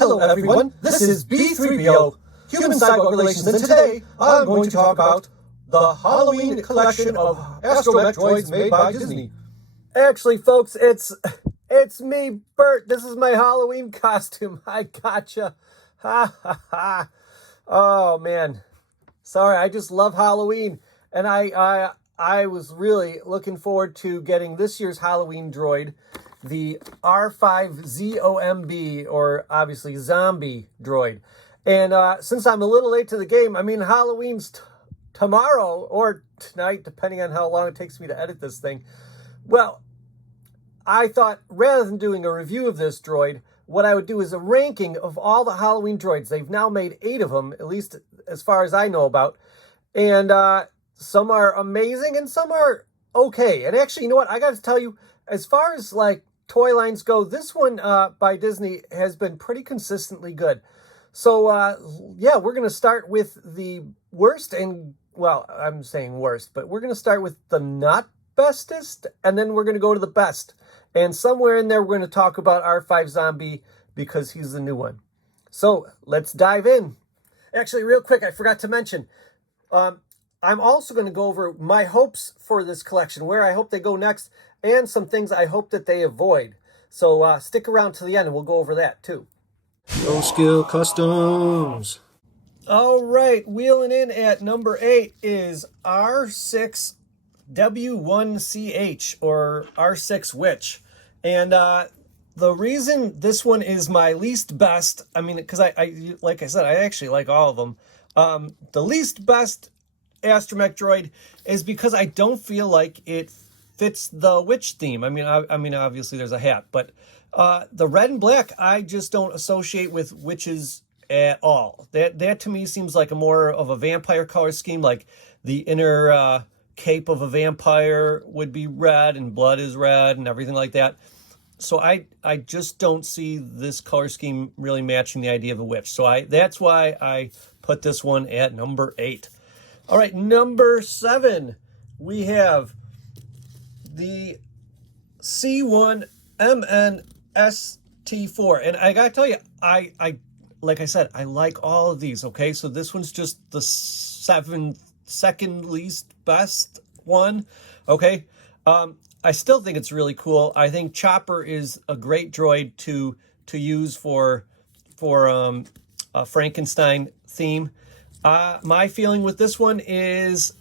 Hello everyone, this is B3PO, Human Cyborg Relations, and today I'm going to talk about the Halloween collection of Astromech droids made by Disney. Actually, folks, it's me, Bert. This is my Halloween costume. I gotcha. Ha ha ha. Oh man, sorry. I just love Halloween, and I was really looking forward to getting this year's Halloween droid, the R5ZOMB, or obviously zombie droid. And since I'm a little late to the game, I mean Halloween's tomorrow or tonight, depending on how long it takes me to edit this thing. Well, I thought rather than doing a review of this droid, what I would do is a ranking of all the Halloween droids. They've now made 8 of them, at least as far as I know about. And some are amazing and some are okay. And actually, you know what? I got to tell you, as far as like toy lines go, this one by Disney has been pretty consistently good. So, yeah, we're going to start with the worst and, well, I'm saying worst, but we're going to start with the not bestest, and then we're going to go to the best. And somewhere in there, we're going to talk about R5 Zombie because he's the new one. So let's dive in. Actually, real quick, I forgot to mention, I'm also going to go over my hopes for this collection, where I hope they go next, and some things I hope that they avoid. So stick around to the end and we'll go over that too. No Skill Customs. All right, wheeling in at number 8 is R6W1CH, or R6 Witch. And the reason this one is my least best, I mean, because I like I said, I actually like all of them. The least best Astromech droid is because I don't feel like it fits the witch theme. I mean, obviously there's a hat, but the red and black, I just don't associate with witches at all. That to me seems like a more of a vampire color scheme, like the inner cape of a vampire would be red and blood is red and everything like that. So I just don't see this color scheme really matching the idea of a witch. So that's why I put this one at number 8. All right, number 7, we have the C1MNST4. And I gotta tell you, I like I said, I like all of these, okay? So this one's just the second least best one, okay? I still think it's really cool. I think Chopper is a great droid to use for a Frankenstein theme. My feeling with this one is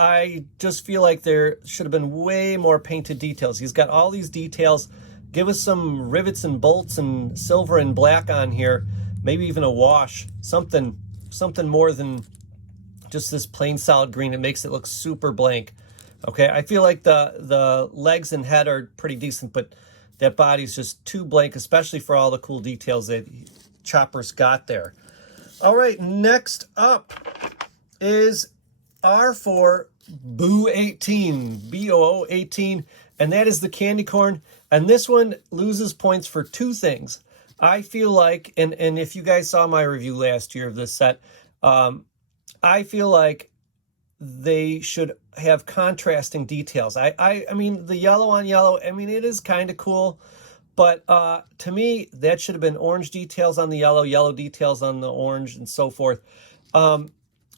I just feel like there should have been way more painted details. He's got all these details. Give us some rivets and bolts and silver and black on here. Maybe even a wash. Something more than just this plain solid green. It makes it look super blank. Okay, I feel like the legs and head are pretty decent, but that body's just too blank, especially for all the cool details that Chopper's got there. All right, next up is R4 Boo18, BOO18, and that is the candy corn. And this one loses points for 2 things. I feel like, and if you guys saw my review last year of this set, I feel like they should have contrasting details. I mean, the yellow on yellow, I mean, it is kind of cool, but to me, that should have been orange details on the yellow, yellow details on the orange, and so forth.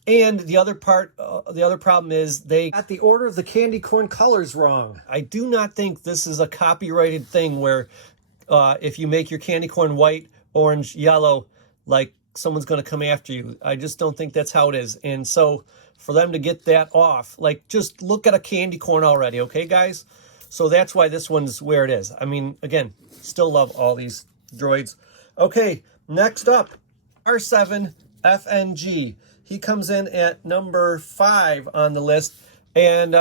And the other problem is they got the order of the candy corn colors wrong. I do not think this is a copyrighted thing where if you make your candy corn white, orange, yellow, like someone's going to come after you. I just don't think that's how it is. And so for them to get that off, like just look at a candy corn already, okay, guys? So that's why this one's where it is. I mean, again, still love all these droids. Okay, next up, R7FNG. He comes in at number 5 on the list. And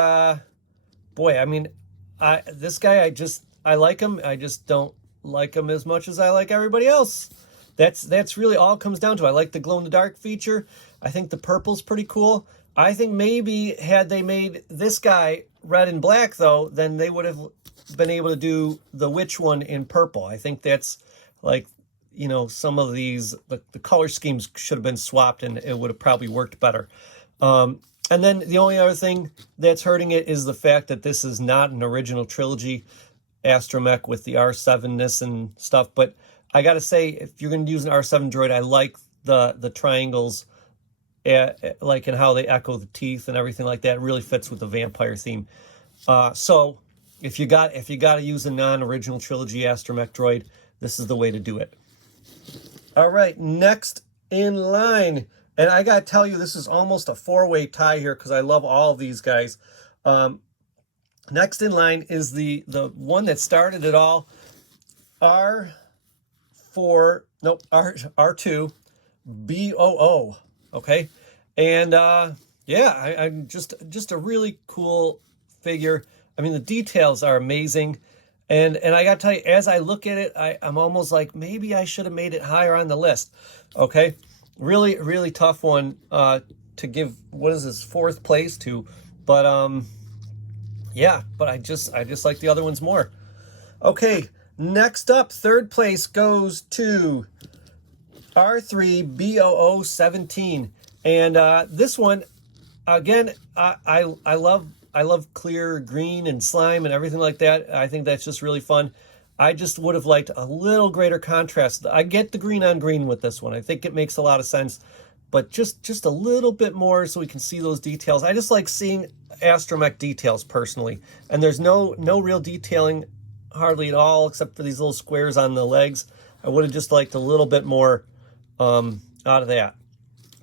boy, I mean, this guy, I like him. I just don't like him as much as I like everybody else. That's really all it comes down to. I like the glow-in-the-dark feature. I think the purple's pretty cool. I think maybe had they made this guy red and black, though, then they would have been able to do the witch one in purple. I think that's like, you know, some of these, the color schemes should have been swapped and it would have probably worked better. And then the only other thing that's hurting it is the fact that this is not an original trilogy Astromech with the R7-ness and stuff. But I gotta say, if you're gonna use an R7 droid, I like the triangles, like in how they echo the teeth and everything like that. It really fits with the vampire theme. So if you got to use a non-original trilogy Astromech droid, this is the way to do it. All right, next in line, and I gotta tell you, this is almost a four-way tie here because I love all of these guys. Next in line is the one that started it all, R2 BOO. Okay, and yeah, I'm just a really cool figure. I mean, the details are amazing, and I gotta tell you, as I look at it, I'm almost like maybe I should have made it higher on the list. Okay, really tough one to give. What is this, fourth place to? But yeah, but I just like the other ones more. Okay, next up, third place goes to R3 BOO 17, and this one, again, I love clear green and slime and everything like that. I think that's just really fun. I just would have liked a little greater contrast. I get the green on green with this one. I think it makes a lot of sense, but just a little bit more so we can see those details. I just like seeing Astromech details personally, and there's no real detailing hardly at all except for these little squares on the legs. I would have just liked a little bit more out of that.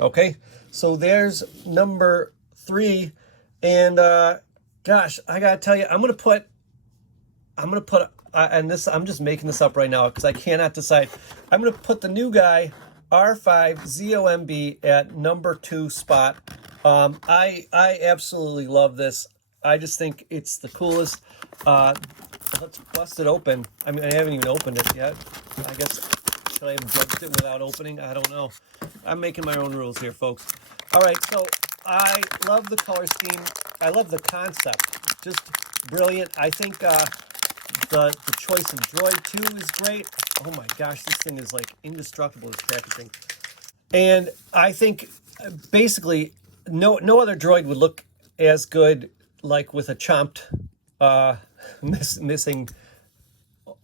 Okay, so there's number 3, and gosh, I gotta tell you, I'm gonna put and this, I'm just making this up right now because I cannot decide. I'm gonna put the new guy R5 ZOMB at number 2 spot. I absolutely love this. I just think it's the coolest. Let's bust it open. I mean, I haven't even opened it yet. I guess, should I have judged it without opening? I don't know. I'm making my own rules here, folks. All right, so I love the color scheme. I love the concept. Just brilliant. I think the choice of Droid 2 is great. Oh my gosh, this thing is like indestructible, this packaging. And I think basically no other droid would look as good, like with a chomped missing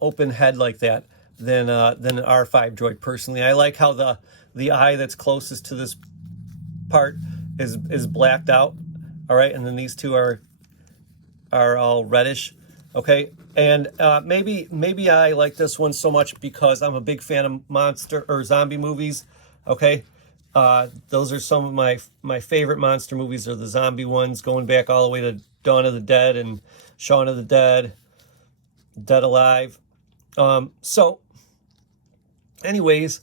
open head like that, than an R5 droid personally. I like how the eye that's closest to this part is blacked out. All right, and then these two are all reddish. Okay, and maybe I like this one so much because I'm a big fan of monster or zombie movies. Okay, those are some of my favorite monster movies, are the zombie ones, going back all the way to Dawn of the Dead and Shaun of the Dead, Dead Alive. So anyways,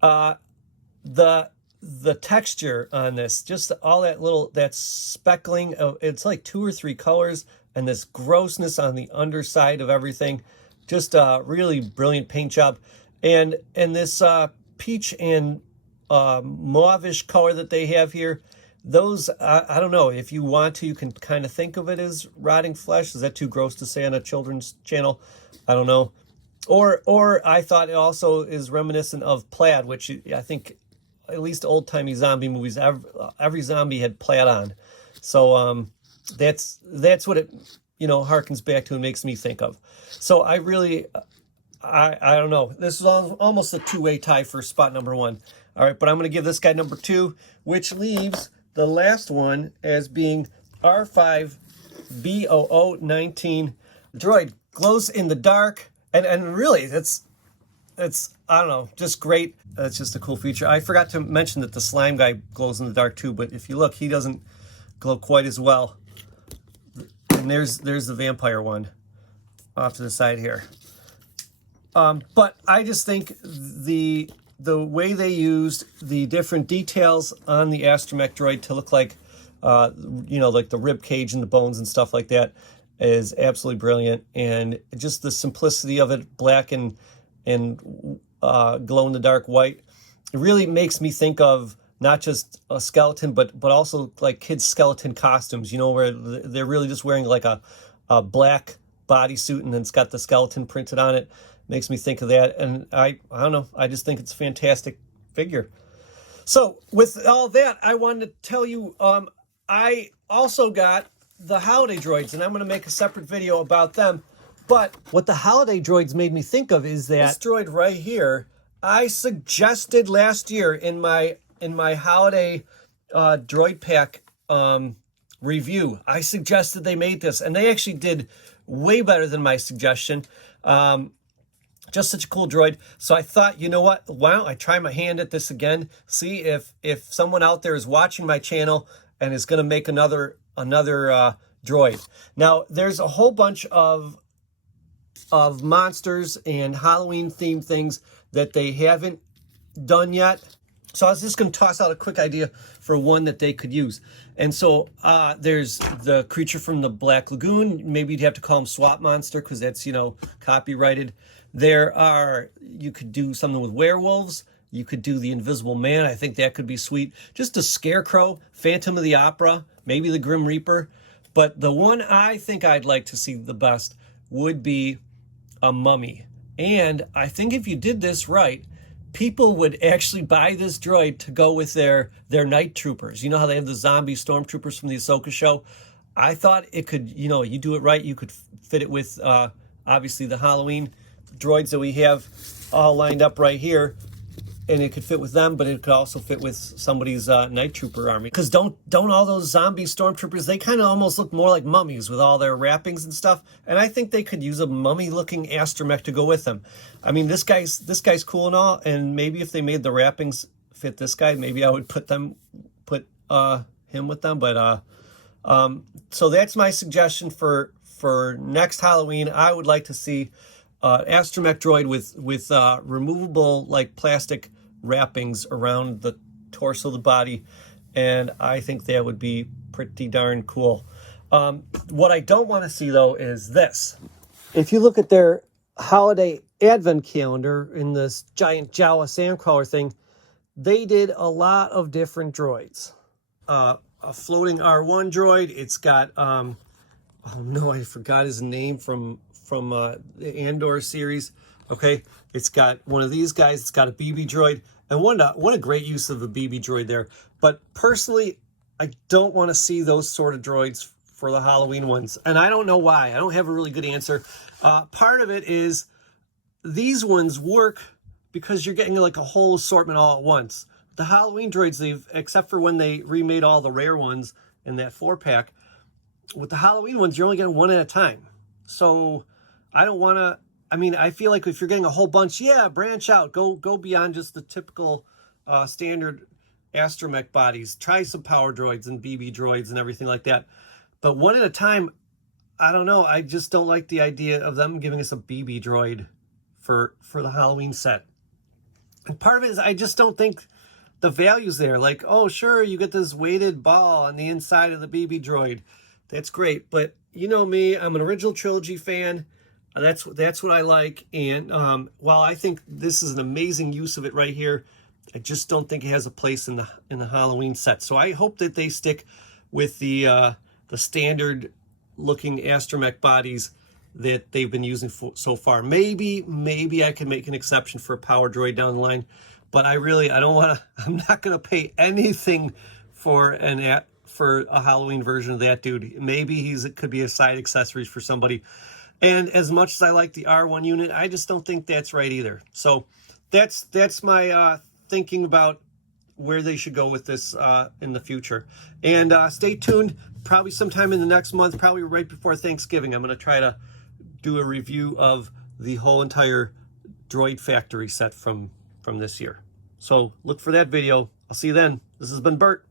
the texture on this, just all that speckling of, it's like 2 or 3 colors, and this grossness on the underside of everything, just a really brilliant paint job. And this peach and mauvish color that they have here, those, I don't know, if you want to, you can kind of think of it as rotting flesh. Is that too gross to say on a children's channel? I don't know. Or I thought it also is reminiscent of plaid, which I think at least old-timey zombie movies, every zombie had plaid on. So that's what it, harkens back to and makes me think of. So I really, I don't know. This is almost a 2-way tie for spot number 1. All right, but I'm going to give this guy number 2, which leaves the last one as being R5 BOO19. Droid glows in the dark, and really, it's I don't know, just great. It's just a cool feature. I forgot to mention that the slime guy glows in the dark too, but if you look, he doesn't glow quite as well. And there's the vampire one off to the side here. But I just think the way they used the different details on the Astromech droid to look like, like the rib cage and the bones and stuff like that, is absolutely brilliant. And just the simplicity of it, black and glow in the dark white, it really makes me think of not just a skeleton, but also like kids' skeleton costumes, where they're really just wearing like a black bodysuit and then it's got the skeleton printed on it. Makes me think of that. And I don't know, I just think it's a fantastic figure. So with all that, I wanted to tell you, I also got the holiday droids, and I'm going to make a separate video about them. But what the holiday droids made me think of is that this droid right here, I suggested last year in my holiday droid pack review. I suggested they made this, and they actually did way better than my suggestion. Just such a cool droid. So I thought, you know what? Why don't I try my hand at this again? See if someone out there is watching my channel and is going to make another droid. Now, there's a whole bunch of monsters and Halloween themed things that they haven't done yet. So I was just going to toss out a quick idea for one that they could use. And so there's the creature from the Black Lagoon. Maybe you'd have to call him Swap Monster because that's, you know, copyrighted. You could do something with werewolves. You could do the Invisible Man. I think that could be sweet. Just a Scarecrow, Phantom of the Opera, maybe the Grim Reaper. But the one I think I'd like to see the best would be a mummy. And I think if you did this right, people would actually buy this droid to go with their night troopers. You know how they have the zombie stormtroopers from the Ahsoka show? I thought it could, you know, you do it right, you could fit it with, obviously, the Halloween droids that we have all lined up right here. And it could fit with them, but it could also fit with somebody's night trooper army. Because don't all those zombie stormtroopers, they kind of almost look more like mummies with all their wrappings and stuff. And I think they could use a mummy-looking astromech to go with them. I mean, this guy's cool and all, and maybe if they made the wrappings fit this guy, maybe I would put him with them. But so that's my suggestion for next Halloween. I would like to see astromech droid with removable like plastic wrappings around the torso of the body, and I think that would be pretty darn cool. What I don't want to see though is this. If you look at their holiday advent calendar in this giant Jawa sandcrawler thing, they did a lot of different droids. A floating R1 droid. It's got oh no, I forgot his name from the Andor series. Okay, it's got one of these guys. It's got a BB droid, and what a great use of the BB droid there. But personally, I don't want to see those sort of droids for the Halloween ones, and I don't know why. I don't have a really good answer. Part of it is these ones work because you're getting like a whole assortment all at once. The Halloween droids, except for when they remade all the rare ones in that 4-pack, with the Halloween ones, you're only getting one at a time. So I don't want to, I mean, I feel like if you're getting a whole bunch, yeah, branch out, go beyond just the typical standard astromech bodies. Try some power droids and BB droids and everything like that. But one at a time, I don't know. I just don't like the idea of them giving us a BB droid for the Halloween set. And part of it is I just don't think the value's there. Like, oh, sure, you get this weighted ball on the inside of the BB droid. That's great. But you know me, I'm an original trilogy fan. That's what I like. And while I think this is an amazing use of it right here, I just don't think it has a place in the Halloween set. So I hope that they stick with the standard looking astromech bodies that they've been using so far. Maybe I can make an exception for a power droid down the line, but I don't want to. I'm not going to pay anything for a Halloween version of that dude. Maybe it could be a side accessories for somebody. And as much as I like the R1 unit, I just don't think that's right either. So that's my thinking about where they should go with this in the future. And stay tuned. Probably sometime in the next month, probably right before Thanksgiving, I'm going to try to do a review of the whole entire Droid Factory set from this year. So look for that video. I'll see you then. This has been Bert.